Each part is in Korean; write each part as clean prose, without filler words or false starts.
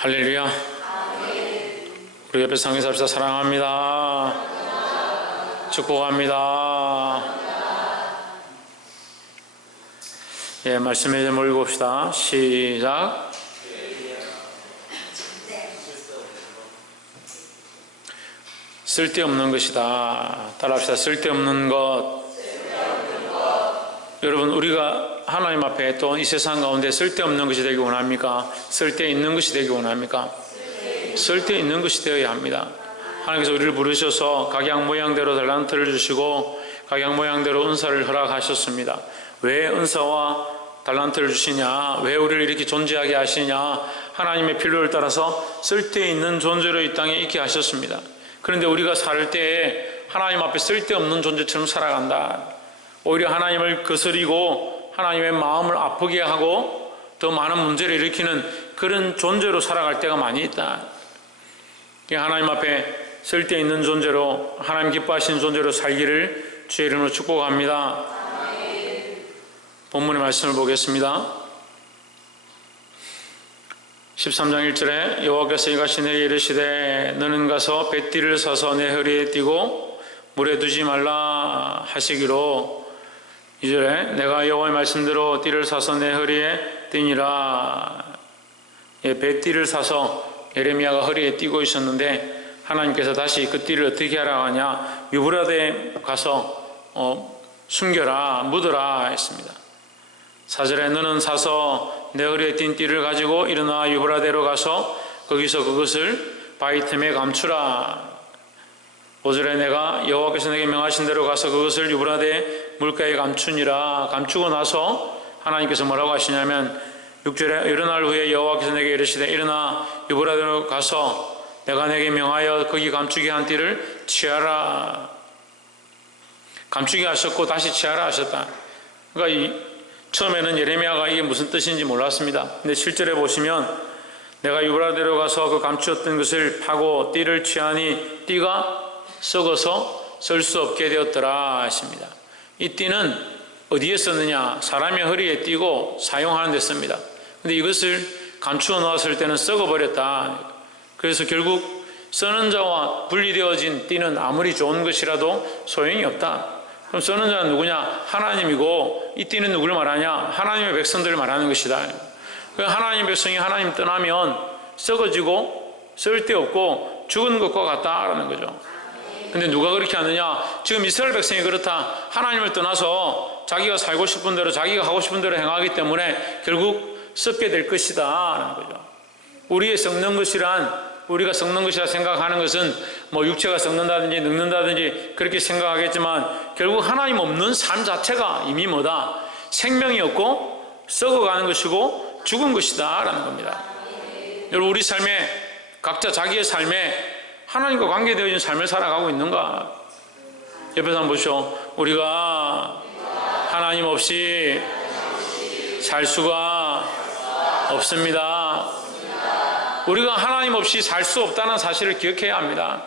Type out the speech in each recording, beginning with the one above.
할렐루야. 우리 옆에 상에서 합시다. 사랑합니다. 축복합니다. 예, 말씀에 좀 읽어봅시다. 시작. 쓸데없는 것이다. 따라합시다. 쓸데없는 것. 여러분, 우리가 하나님 앞에 또 이 세상 가운데 쓸데없는 것이 되기 원합니까? 쓸데있는 것이 되기 원합니까? 쓸데있는 것이 되어야 합니다. 하나님께서 우리를 부르셔서 각양 모양대로 달란트를 주시고 각양 모양대로 은사를 허락하셨습니다. 왜 은사와 달란트를 주시냐? 왜 우리를 이렇게 존재하게 하시냐? 하나님의 필요를 따라서 쓸데있는 존재로 이 땅에 있게 하셨습니다. 그런데 우리가 살 때에 하나님 앞에 쓸데없는 존재처럼 살아간다. 오히려 하나님을 거스리고 하나님의 마음을 아프게 하고 더 많은 문제를 일으키는 그런 존재로 살아갈 때가 많이 있다. 하나님 앞에 쓸데있는 존재로, 하나님 기뻐하시는 존재로 살기를 주의 이름으로 축복합니다. 본문의 말씀을 보겠습니다. 13장 1절에 여호와께서 이같이 내게 이르시되 너는 가서 뱃띠를 사서 내 허리에 띠고 물에 두지 말라 하시기로, 2절에 내가 여호와의 말씀대로 띠를 사서 내 허리에 띠니라. 예, 뱃띠를 사서 예레미야가 허리에 띠고 있었는데 하나님께서 다시 그 띠를 어떻게 하라고 하냐? 유브라데에 가서 숨겨라, 묻어라 했습니다. 4절에 너는 사서 내 허리에 띈 띠를 가지고 일어나 유브라데로 가서 거기서 그것을 바위 틈에 감추라. 5절에 내가 여호와께서 내게 명하신 대로 가서 그것을 유브라데 물가에 감추니라. 감추고 나서 하나님께서 뭐라고 하시냐면 6절에 일어날 후에 여호와께서 내게 이르시되 일어나 유브라데로 가서 내가 내게 명하여 거기 감추게 한 띠를 취하라. 감추게 하셨고 다시 취하라 하셨다. 그러니까 처음에는 예레미야가 이게 무슨 뜻인지 몰랐습니다. 근데 7절에 보시면 내가 유브라데로 가서 그 감추었던 것을 파고 띠를 취하니 띠가 썩어서 쓸 수 없게 되었더라 하십니다. 이 띠는 어디에 썼느냐? 사람의 허리에 띠고 사용하는 데 씁니다. 근데 이것을 감추어 놓았을 때는 썩어버렸다. 그래서 결국 쓰는 자와 분리되어진 띠는 아무리 좋은 것이라도 소용이 없다. 그럼 쓰는 자는 누구냐? 하나님이고, 이 띠는 누구를 말하냐? 하나님의 백성들을 말하는 것이다. 하나님의 백성이 하나님 떠나면 썩어지고 쓸데없고 죽은 것과 같다라는 거죠. 근데 누가 그렇게 하느냐? 지금 이스라엘 백성이 그렇다. 하나님을 떠나서 자기가 살고 싶은 대로, 자기가 하고 싶은 대로 행하기 때문에 결국 썩게 될 것이다 라는 거죠. 우리의 썩는 것이란, 우리가 썩는 것이라 생각하는 것은 뭐 육체가 썩는다든지 늙는다든지 그렇게 생각하겠지만 결국 하나님 없는 삶 자체가 이미 뭐다? 생명이 없고 썩어가는 것이고 죽은 것이다 라는 겁니다. 여러분, 우리 삶에, 각자 자기의 삶에 하나님과 관계되어진 삶을 살아가고 있는가? 옆에서 한번 보시오. 우리가 하나님 없이 살 수가 없습니다. 우리가 하나님 없이 살 수 없다는 사실을 기억해야 합니다.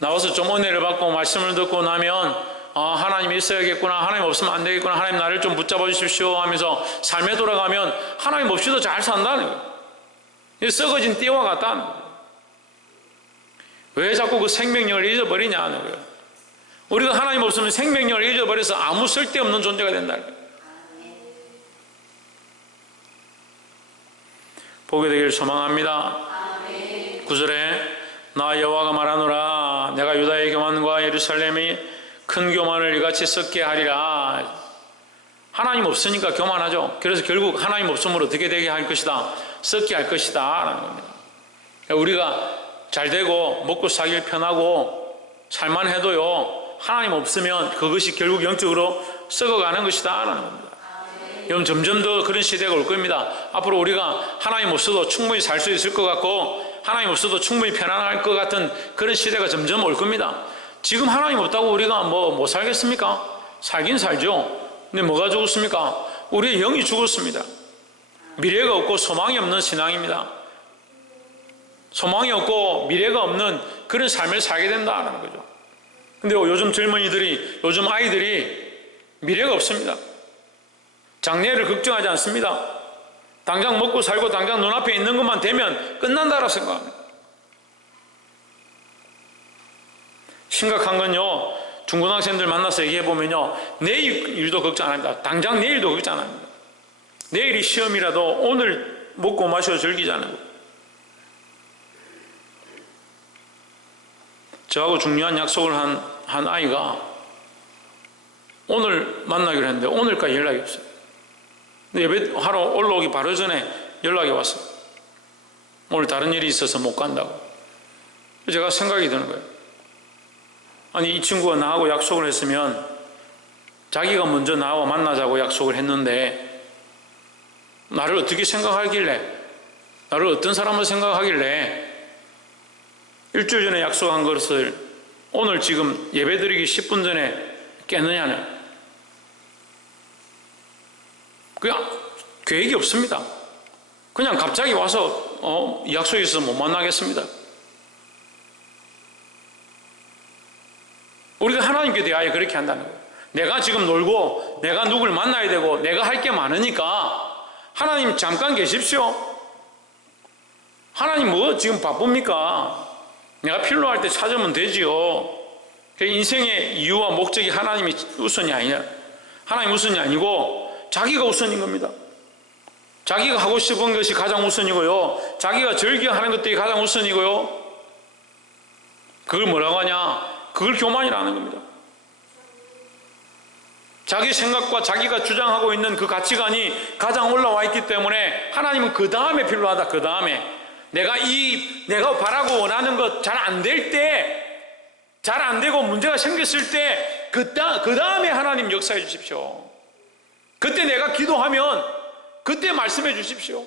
나와서 좀 은혜를 받고 말씀을 듣고 나면 하나님이 있어야겠구나, 하나님 없으면 안 되겠구나, 하나님 나를 좀 붙잡아 주십시오 하면서 삶에 돌아가면 하나님 없이도 잘 산다는 거예요. 썩어진 띠와 같다는 거예요. 왜 자꾸 그 생명력을 잊어버리냐는 거예요. 우리가 하나님 없으면 생명력을 잊어버려서 아무 쓸데없는 존재가 된다는 거예요. 보게 되기를 소망합니다. 9절에 나 여호와가 말하노라 내가 유다의 교만과 예루살렘의 큰 교만을 이같이 썩게 하리라. 하나님 없으니까 교만하죠. 그래서 결국 하나님 없으면 어떻게 되게 할 것이다? 썩게 할 것이다 라는 겁니다. 우리가 잘 되고 먹고 살기 편하고 살만 해도요, 하나님 없으면 그것이 결국 영적으로 썩어가는 것이다 라는 겁니다. 여러분, 점점 더 그런 시대가 올 겁니다. 앞으로 우리가 하나님 없어도 충분히 살 수 있을 것 같고 하나님 없어도 충분히 편안할 것 같은 그런 시대가 점점 올 겁니다. 지금 하나님 없다고 우리가 못 살겠습니까? 살긴 살죠. 근데 뭐가 죽었습니까? 우리의 영이 죽었습니다. 미래가 없고 소망이 없는 신앙입니다. 소망이 없고 미래가 없는 그런 삶을 살게 된다는 거죠. 근데 요즘 젊은이들이, 요즘 아이들이 미래가 없습니다. 장래를 걱정하지 않습니다. 당장 먹고 살고 당장 눈앞에 있는 것만 되면 끝난다고 생각합니다. 심각한 건요, 중고등학생들 만나서 얘기해보면요, 내일 일도 걱정 안 합니다. 당장 내일도 걱정 안 합니다. 내일이 시험이라도 오늘 먹고 마셔 즐기자는 거예요. 저하고 중요한 약속을 한 아이가 오늘 만나기로 했는데 오늘까지 연락이 없어요. 예배하러 올라오기 바로 전에 연락이 왔어요. 오늘 다른 일이 있어서 못 간다고. 제가 생각이 드는 거예요. 아니, 이 친구가 나하고 약속을 했으면 자기가 먼저 나와 만나자고 약속을 했는데 나를 어떻게 생각하길래, 나를 어떤 사람을 생각하길래 일주일 전에 약속한 것을 오늘 지금 예배드리기 10분 전에 깨느냐는, 그냥 계획이 없습니다. 그냥 갑자기 와서 약속이 있어서 못 만나겠습니다. 우리가 하나님께 대하여 그렇게 한다는 거예요. 내가 지금 놀고 내가 누굴 만나야 되고 내가 할 게 많으니까 하나님 잠깐 계십시오. 하나님 뭐 지금 바쁩니까? 내가 필요할 때 찾으면 되지요. 인생의 이유와 목적이 하나님이 우선이 아니냐, 하나님 우선이 아니고 자기가 우선인 겁니다. 자기가 하고 싶은 것이 가장 우선이고요, 자기가 즐겨하는 것들이 가장 우선이고요. 그걸 뭐라고 하냐? 그걸 교만이라는 겁니다. 자기 생각과 자기가 주장하고 있는 그 가치관이 가장 올라와 있기 때문에 하나님은 그 다음에 필요하다. 그 다음에 내가 바라고 원하는 것 잘 안 될 때, 잘 안 되고 문제가 생겼을 때 그 다음에 하나님 역사해 주십시오. 그때 내가 기도하면 그때 말씀해 주십시오.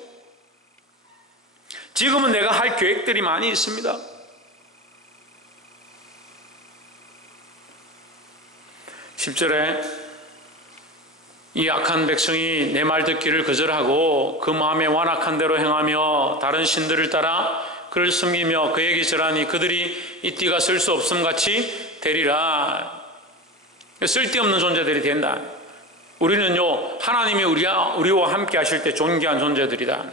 지금은 내가 할 계획들이 많이 있습니다. 10절에 이 악한 백성이 내 말 듣기를 거절하고 그 마음에 완악한 대로 행하며 다른 신들을 따라 그를 섬기며 그에게 절하니 그들이 이 띠가 쓸 수 없음같이 되리라. 쓸데없는 존재들이 된다. 우리는요, 하나님이 우리와 함께 하실 때 존귀한 존재들이다.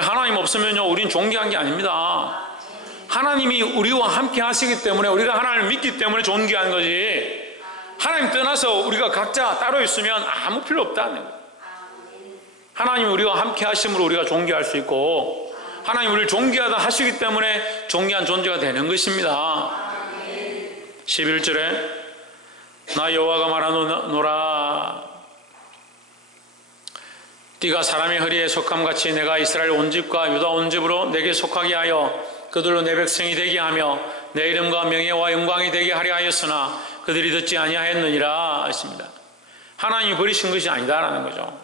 하나님 없으면요, 우린 존귀한 게 아닙니다. 하나님이 우리와 함께 하시기 때문에, 우리가 하나님을 믿기 때문에 존귀한 거지, 하나님 떠나서 우리가 각자 따로 있으면 아무 필요 없다는 거예요. 하나님이 우리와 함께 하심으로 우리가 존귀할 수 있고, 하나님 우리를 존귀하다 하시기 때문에 존귀한 존재가 되는 것입니다. 11절에 나 여호와가 말하노라, 띠가 사람의 허리에 속함같이 내가 이스라엘 온 집과 유다 온 집으로 내게 속하게 하여 그들로 내 백성이 되게 하며 내 이름과 명예와 영광이 되게 하려 하였으나 그들이 듣지 아니하였느니라 했습니다. 하나님이 버리신 것이 아니다라는 거죠.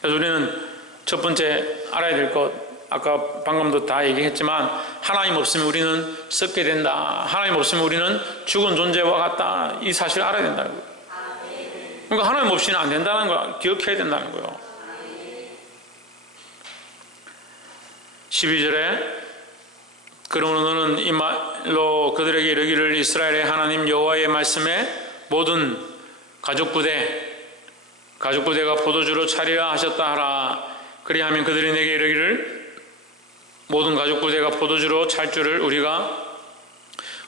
그래서 우리는 첫 번째 알아야 될 것, 아까 방금도 다 얘기했지만, 하나님 없으면 우리는 썩게 된다, 하나님 없으면 우리는 죽은 존재와 같다, 이 사실을 알아야 된다는 거예요. 그러니까 하나님 없이는 안 된다는 거 기억해야 된다는 거예요. 12절에 그러므로 너는 이 말로 그들에게 이르기를 이스라엘의 하나님 여호와의 말씀에 모든 가죽부대가 포도주로 차리라 하셨다 하라. 그리하면 그들이 내게 이르기를 모든 가죽부대가 포도주로 찰 줄을 우리가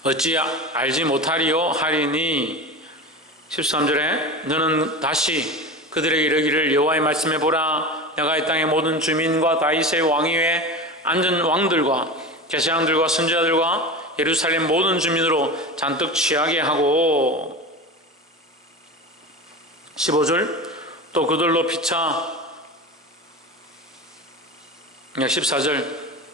어찌 알지 못하리요 하리니. 13절에 너는 다시 그들에게 이르기를 여호와의 말씀에 보라, 내가 이 땅의 모든 주민과 다윗의 왕위에 앉은 왕들과 제사장들과 선지자들과 예루살렘 모든 주민으로 잔뜩 취하게 하고. 15절 또 그들로 피차 14절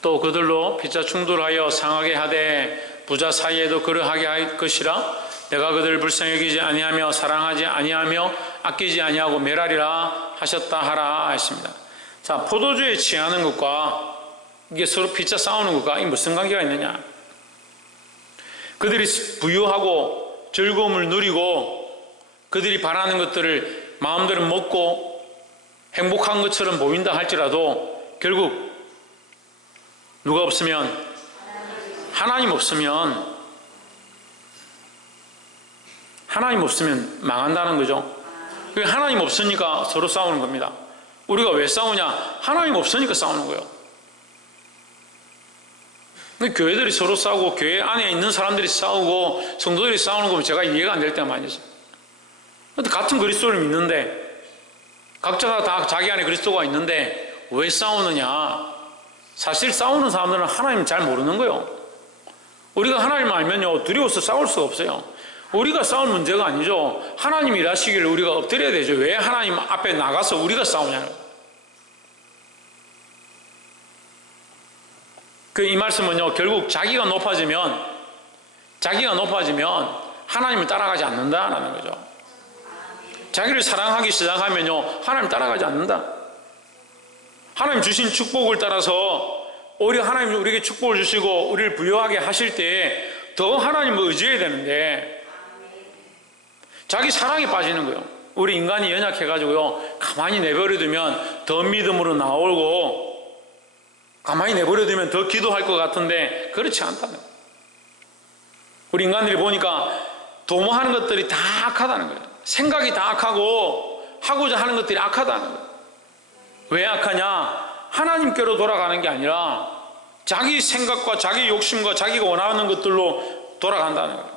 또 그들로 피차 충돌하여 상하게 하되 부자 사이에도 그러하게 할 것이라. 내가 그들을 불쌍히 여기지 아니하며 사랑하지 아니하며 아끼지 아니하고 멸하리라 하셨다 하라 했습니다. 자, 포도주에 취하는 것과 이게 서로 피차 싸우는 것과 이 무슨 관계가 있느냐? 그들이 부유하고 즐거움을 누리고 그들이 바라는 것들을 마음대로 먹고 행복한 것처럼 보인다 할지라도 결국 누가 없으면, 하나님 없으면 망한다는 거죠. 하나님 없으니까 서로 싸우는 겁니다. 우리가 왜 싸우냐? 하나님 없으니까 싸우는 거예요. 근데 교회들이 서로 싸우고 교회 안에 있는 사람들이 싸우고 성도들이 싸우는 거 보면 제가 이해가 안 될 때가 많이 있어요. 근데 같은 그리스도를 믿는데 각자가 다 자기 안에 그리스도가 있는데 왜 싸우느냐? 사실 싸우는 사람들은 하나님 잘 모르는 거예요. 우리가 하나님을 알면요 두려워서 싸울 수가 없어요. 우리가 싸울 문제가 아니죠. 하나님이 일하시기를 우리가 엎드려야 되죠. 왜 하나님 앞에 나가서 우리가 싸우냐고. 이 말씀은요 결국 자기가 높아지면 하나님을 따라가지 않는다라는 거죠. 자기를 사랑하기 시작하면요 하나님 따라가지 않는다. 하나님 주신 축복을 따라서 오히려 하나님이 우리에게 축복을 주시고 우리를 부유하게 하실 때 더 하나님을 의지해야 되는데 자기 사랑에 빠지는 거예요. 우리 인간이 연약해가지고요 가만히 내버려두면 더 믿음으로 나오고 가만히 내버려두면 더 기도할 것 같은데 그렇지 않다는 거예요. 우리 인간들이 보니까 도모하는 것들이 다 악하다는 거예요. 생각이 다 악하고 하고자 하는 것들이 악하다는 거예요. 왜 악하냐? 하나님께로 돌아가는 게 아니라 자기 생각과 자기 욕심과 자기가 원하는 것들로 돌아간다는 거예요.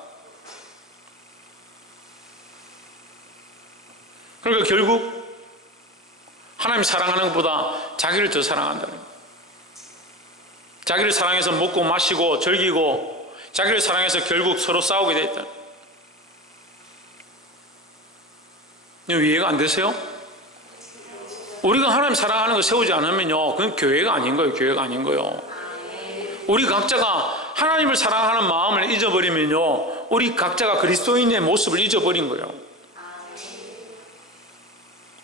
그러니까 결국 하나님 사랑하는 것보다 자기를 더 사랑한다는 거예요. 자기를 사랑해서 먹고 마시고 즐기고 자기를 사랑해서 결국 서로 싸우게 됐다. 이해가 안 되세요? 우리가 하나님 사랑하는 거 세우지 않으면요 그건 교회가 아닌 거예요. 교회가 아닌 거예요. 우리 각자가 하나님을 사랑하는 마음을 잊어버리면요 우리 각자가 그리스도인의 모습을 잊어버린 거예요.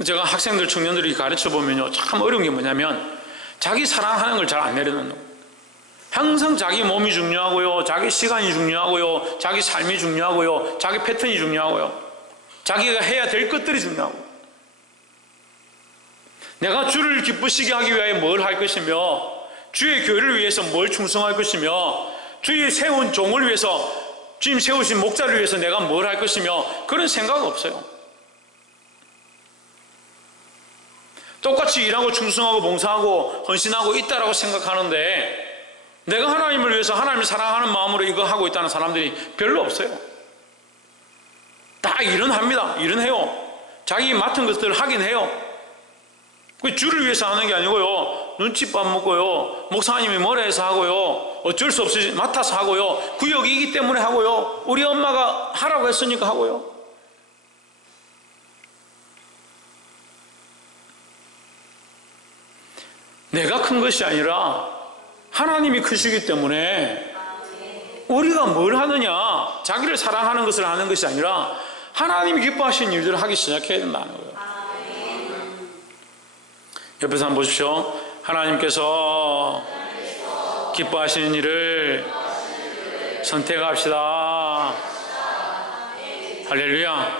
제가 학생들 청년들이 가르쳐보면요 참 어려운 게 뭐냐면 자기 사랑하는 걸 잘 안 내려놓는 거예요. 항상 자기 몸이 중요하고요 자기 시간이 중요하고요 자기 삶이 중요하고요 자기 패턴이 중요하고요 자기가 해야 될 것들이 중요하고 내가 주를 기쁘시게 하기 위하여 뭘 할 것이며 주의 교회를 위해서 뭘 충성할 것이며 주의 세운 종을 위해서 주님 세우신 목자를 위해서 내가 뭘 할 것이며 그런 생각 없어요. 똑같이 일하고 충성하고 봉사하고 헌신하고 있다라고 생각하는데 내가 하나님을 위해서 하나님을 사랑하는 마음으로 이거 하고 있다는 사람들이 별로 없어요. 다 일은 합니다. 일은 해요. 자기 맡은 것들을 하긴 해요. 그 주를 위해서 하는 게 아니고요 눈칫밥 먹고요 목사님이 뭐라 해서 하고요 어쩔 수 없이 맡아서 하고요 구역이기 때문에 하고요 우리 엄마가 하라고 했으니까 하고요. 내가 큰 것이 아니라 하나님이 크시기 때문에 우리가 뭘 하느냐 자기를 사랑하는 것을 하는 것이 아니라 하나님이 기뻐하시는 일들을 하기 시작해야 된다는 거예요. 옆에서 한번 보십시오. 하나님께서 기뻐하시는 일을 선택합시다. 할렐루야.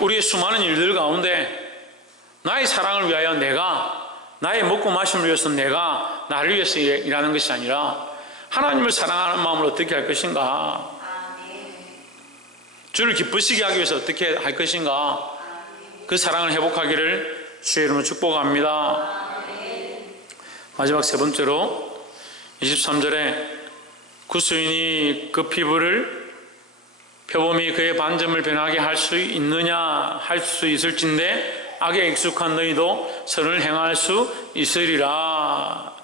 우리의 수많은 일들 가운데 나의 사랑을 위하여 내가 나의 먹고 마심을 위해서 내가 나를 위해서 일하는 것이 아니라 하나님을 사랑하는 마음으로 어떻게 할 것인가 주를 기쁘시게 하기 위해서 어떻게 할 것인가 그 사랑을 회복하기를 주의 이름으로 축복합니다. 마지막 세 번째로 23절에 구수인이 그 피부를 표범이 그의 반점을 변하게 할 수 있느냐 할 수 있을진데 악에 익숙한 너희도 선을 행할 수 있으리라.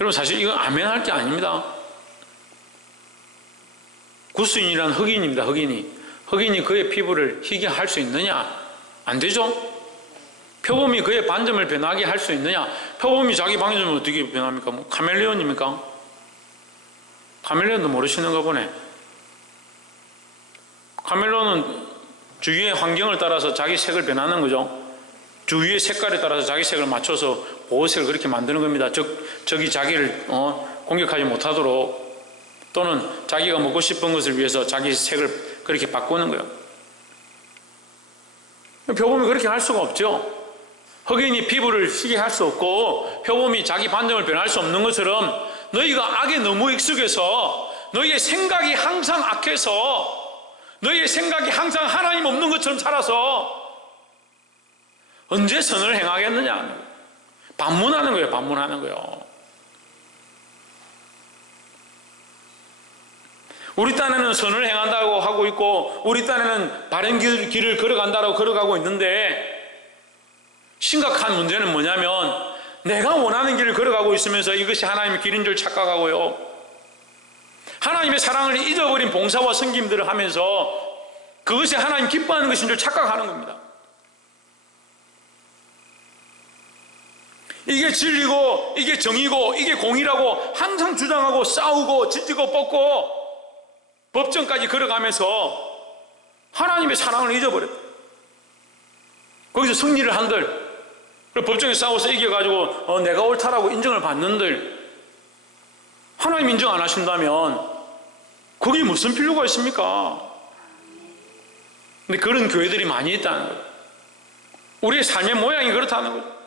여러분 사실 이건 아멘 할 게 아닙니다. 구수인이란 흑인입니다. 흑인이 그의 피부를 희게 할 수 있느냐? 안 되죠? 표범이 그의 반점을 변하게 할 수 있느냐? 표범이 자기 반점을 어떻게 변합니까? 뭐 카멜레온입니까? 카멜레온도 모르시는가 보네. 카멜레온은 주위의 환경을 따라서 자기 색을 변하는 거죠. 주위의 색깔에 따라서 자기 색을 맞춰서 보호색을 그렇게 만드는 겁니다. 적이 자기를 공격하지 못하도록 또는 자기가 먹고 싶은 것을 위해서 자기 색을 그렇게 바꾸는 거예요. 표범이 그렇게 할 수가 없죠. 흑인이 피부를 희게 할 수 없고 표범이 자기 반점을 변할 수 없는 것처럼 너희가 악에 너무 익숙해서 너희의 생각이 항상 악해서 너희의 생각이 항상 하나님 없는 것처럼 살아서 언제 선을 행하겠느냐? 반문하는 거예요. 반문하는 거예요. 우리 딴에는 선을 행한다고 하고 있고 우리 딴에는 바른 길을 걸어간다고 걸어가고 있는데, 심각한 문제는 뭐냐면 내가 원하는 길을 걸어가고 있으면서 이것이 하나님의 길인 줄 착각하고요, 하나님의 사랑을 잊어버린 봉사와 섬김들을 하면서 그것이 하나님 기뻐하는 것인 줄 착각하는 겁니다. 이게 진리고 이게 정의고 이게 공의라고 항상 주장하고 싸우고 찢고 뻗고 법정까지 걸어가면서 하나님의 사랑을 잊어버렸다. 거기서 승리를 한들, 법정에 싸워서 이겨가지고 내가 옳다라고 인정을 받는들, 하나님 인정 안 하신다면 그게 무슨 필요가 있습니까? 근데 그런 교회들이 많이 있다는 거예요. 우리의 삶의 모양이 그렇다는 거죠.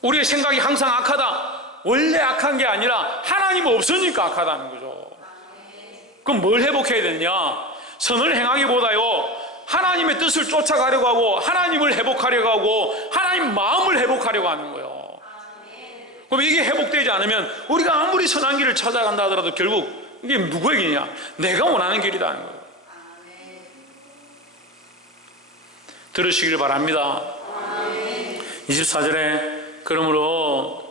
우리의 생각이 항상 악하다. 원래 악한 게 아니라 하나님 없으니까 악하다는 거죠. 그럼 뭘 회복해야 되느냐? 선을 행하기보다요, 하나님의 뜻을 쫓아가려고 하고 하나님을 회복하려고 하고 하나님 마음을 회복하려고 하는 거예요. 그럼 이게 회복되지 않으면 우리가 아무리 선한 길을 찾아간다 하더라도 결국 이게 누구의 길이냐? 내가 원하는 길이라는 거예요. 들으시길 바랍니다. 24절에 그러므로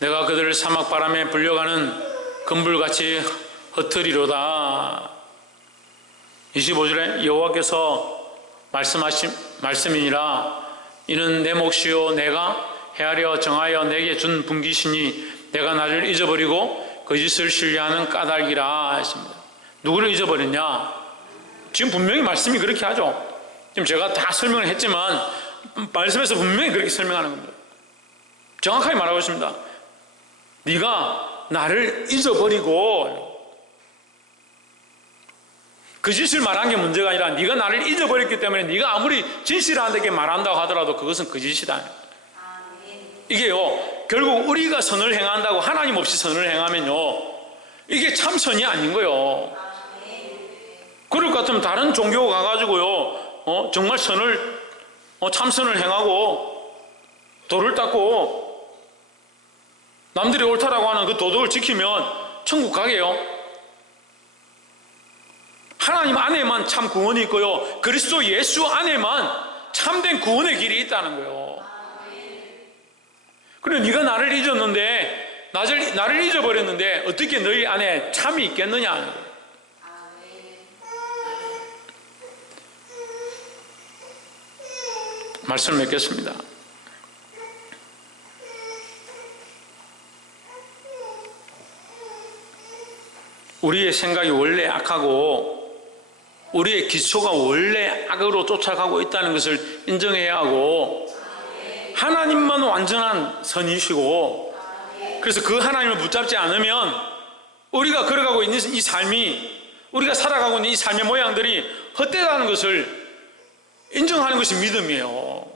내가 그들을 사막 바람에 불려가는 금불같이 흩으리로다. 25절에 여호와께서 말씀하신 말씀이니라. 이는 내 몫이요 내가 헤아려 정하여 내게 준 분기시니 내가 나를 잊어버리고 거짓을 신뢰하는 까닭이라 했습니다. 누구를 잊어버렸냐? 지금 분명히 말씀이 그렇게 하죠. 지금 제가 다 설명을 했지만 말씀에서 분명히 그렇게 설명하는 겁니다. 정확하게 말하고 있습니다. 네가 나를 잊어버리고, 그 짓을 말한 게 문제가 아니라 네가 나를 잊어버렸기 때문에 네가 아무리 진실하게 말한다고 하더라도 그것은 거짓이다. 이게요, 결국 우리가 선을 행한다고 하나님 없이 선을 행하면요, 이게 참 선이 아닌 거예요. 그럴 것 같으면 다른 종교 가가지고요, 정말 선을, 참선을 행하고 도를 닦고 남들이 옳다라고 하는 그 도덕을 지키면 천국 가게요. 하나님 안에만 참 구원이 있고요, 그리스도 예수 안에만 참된 구원의 길이 있다는 거예요. 그래, 네가 나를 잊었는데, 나를 잊어버렸는데 어떻게 너희 안에 참이 있겠느냐 하는 거예요. 말씀을 맺겠습니다. 우리의 생각이 원래 악하고 우리의 기초가 원래 악으로 쫓아가고 있다는 것을 인정해야 하고, 하나님만 완전한 선이시고, 그래서 그 하나님을 붙잡지 않으면 우리가 걸어가고 있는 이 삶이, 우리가 살아가고 있는 이 삶의 모양들이 헛되다는 것을 인정하는 것이 믿음이에요.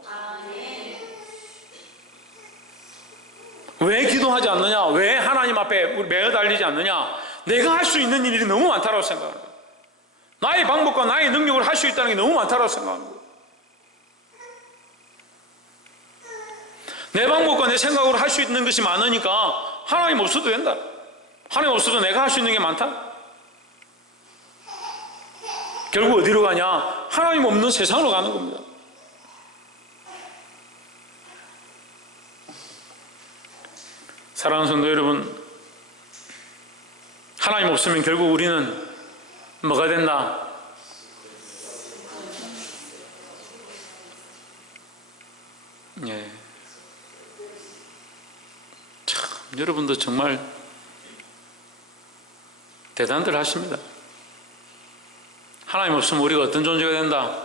왜 기도하지 않느냐? 왜 하나님 앞에 매어 달리지 않느냐? 내가 할 수 있는 일이 너무 많다고 생각합니다. 나의 방법과 나의 능력을 할 수 있다는 게 너무 많다고 생각합니다. 내 방법과 내 생각으로 할 수 있는 것이 많으니까 하나님 없어도 된다. 하나님 없어도 내가 할 수 있는 게 많다. 결국 어디로 가냐? 하나님 없는 세상으로 가는 겁니다. 사랑하는 성도 여러분, 하나님 없으면 결국 우리는 뭐가 된다? 예. 참, 여러분도 정말 대단들 하십니다. 하나님 없으면 우리가 어떤 존재가 된다?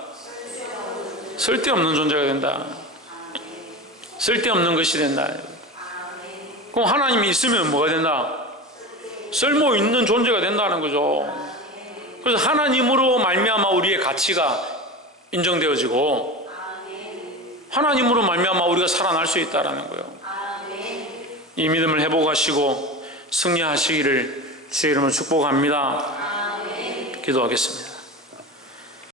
쓸데없는 존재가 된다. 쓸데없는 것이 된다. 그럼 하나님이 있으면 뭐가 된다? 쓸모 있는 존재가 된다는 거죠. 그래서 하나님으로 말미암아 우리의 가치가 인정되어지고, 하나님으로 말미암아 우리가 살아날 수 있다는 거예요. 이 믿음을 회복하시고 승리하시기를 주의 이름으로 축복합니다. 기도하겠습니다.